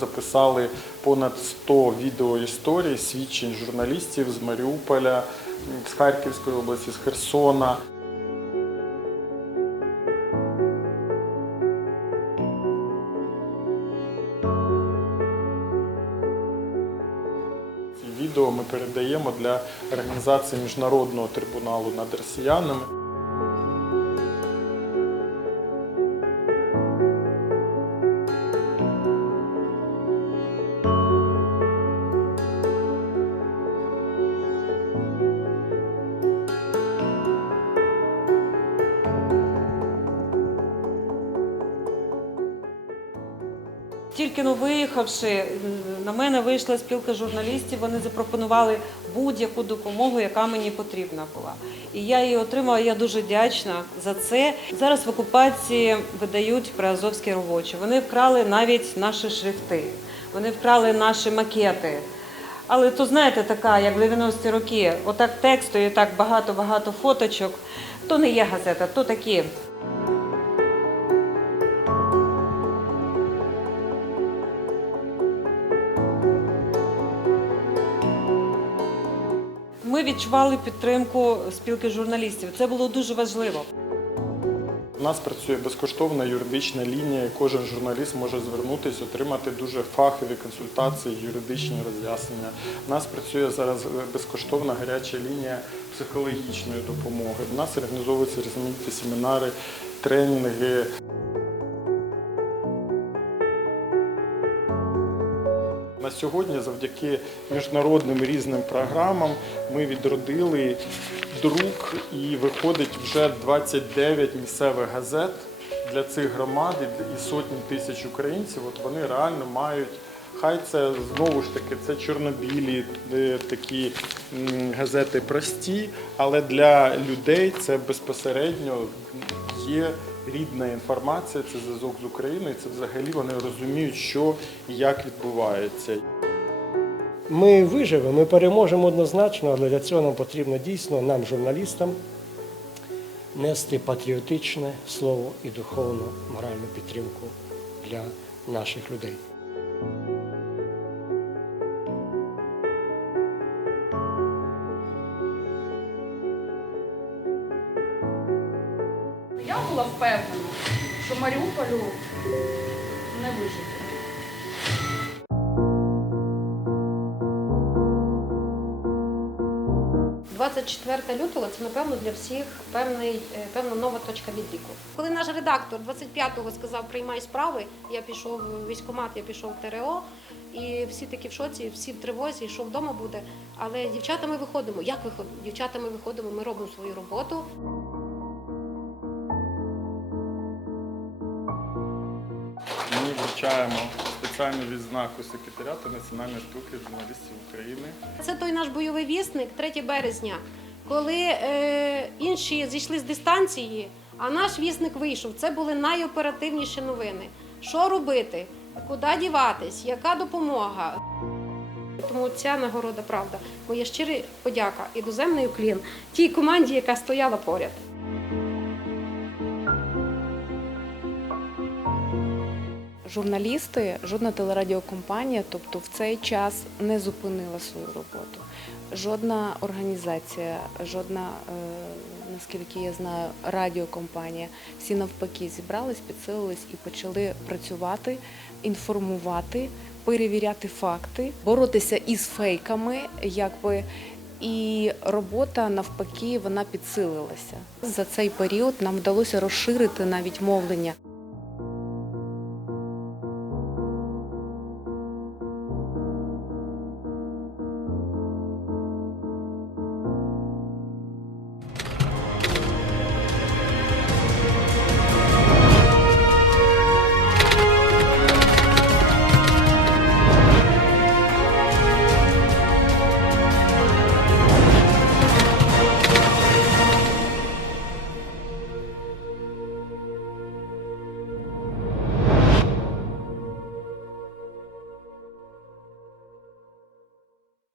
записали понад 100 відеоісторій, свідчень журналістів з Маріуполя, з Харківської області, з Херсона. Відео ми передаємо для організації міжнародного трибуналу над росіянами. Тільки но виїхавши, е, на мене вийшла спілка журналістів. Вони запропонували будь-яку допомогу, яка мені потрібна була. І я її отримала. Я дуже вдячна за це. Зараз в окупації видають приазовські робочі. Вони вкрали навіть наші шрифти, вони вкрали наші макети. Але то знаєте, така, як в 90-ті роки, отак тексту і так багато-багато фоточок, то не є газета, то такі Ми відчували підтримку спілки журналістів. Це було дуже важливо. У нас працює безкоштовна юридична лінія, і кожен журналіст може звернутися, отримати дуже фахові консультації, юридичні роз'яснення. У нас працює зараз безкоштовна гаряча лінія психологічної допомоги. У нас організовуються різноманітні семінари, тренінги. Сьогодні, завдяки міжнародним різним програмам, ми відродили друк і виходить вже 29 місцевих газет для цих громад і- і сотні тисяч українців. От вони реально мають. Хай це знову ж таки це чорнобілі е, такі газети прості, але для людей це безпосередньо є рідна інформація, це зв'язок з Україною. Це взагалі вони розуміють, що і як відбувається. Ми виживемо, ми переможемо однозначно, але для цього нам потрібно дійсно, нам, журналістам, нести патріотичне слово і духовну моральну підтримку для наших людей. Я була впевнена, що Маріуполю не вижити. – 24 лютого це напевно для всіх певний, е, певна нова точка відліку. Коли наш редактор 25-го сказав приймай справи, я пішов в військкомат, я пішов в ТРО, і всі такі в шоці, всі в тривозі, що вдома буде. Але дівчата ми виходимо. Як виходимо? Дівчата ми виходимо, ми робимо свою роботу. Вручаємо спеціальну відзнаку секретаріату Національної спілки журналістів України. Це той наш бойовий вісник 3 березня, коли е, інші зійшли з дистанції, а наш вісник вийшов. Це були найоперативніші новини. Що робити? Куди діватись? Яка допомога? Тому ця нагорода правда. Моя щира подяка і доземний уклін тій команді, яка стояла поряд. Журналісти, жодна телерадіокомпанія, тобто в цей час не зупинила свою роботу. Жодна організація, жодна, е, наскільки я знаю, радіокомпанія, всі навпаки зібрались, підсилились і почали працювати, інформувати, перевіряти факти, боротися із фейками, якби. І робота навпаки вона підсилилася. За цей період нам вдалося розширити навіть мовлення.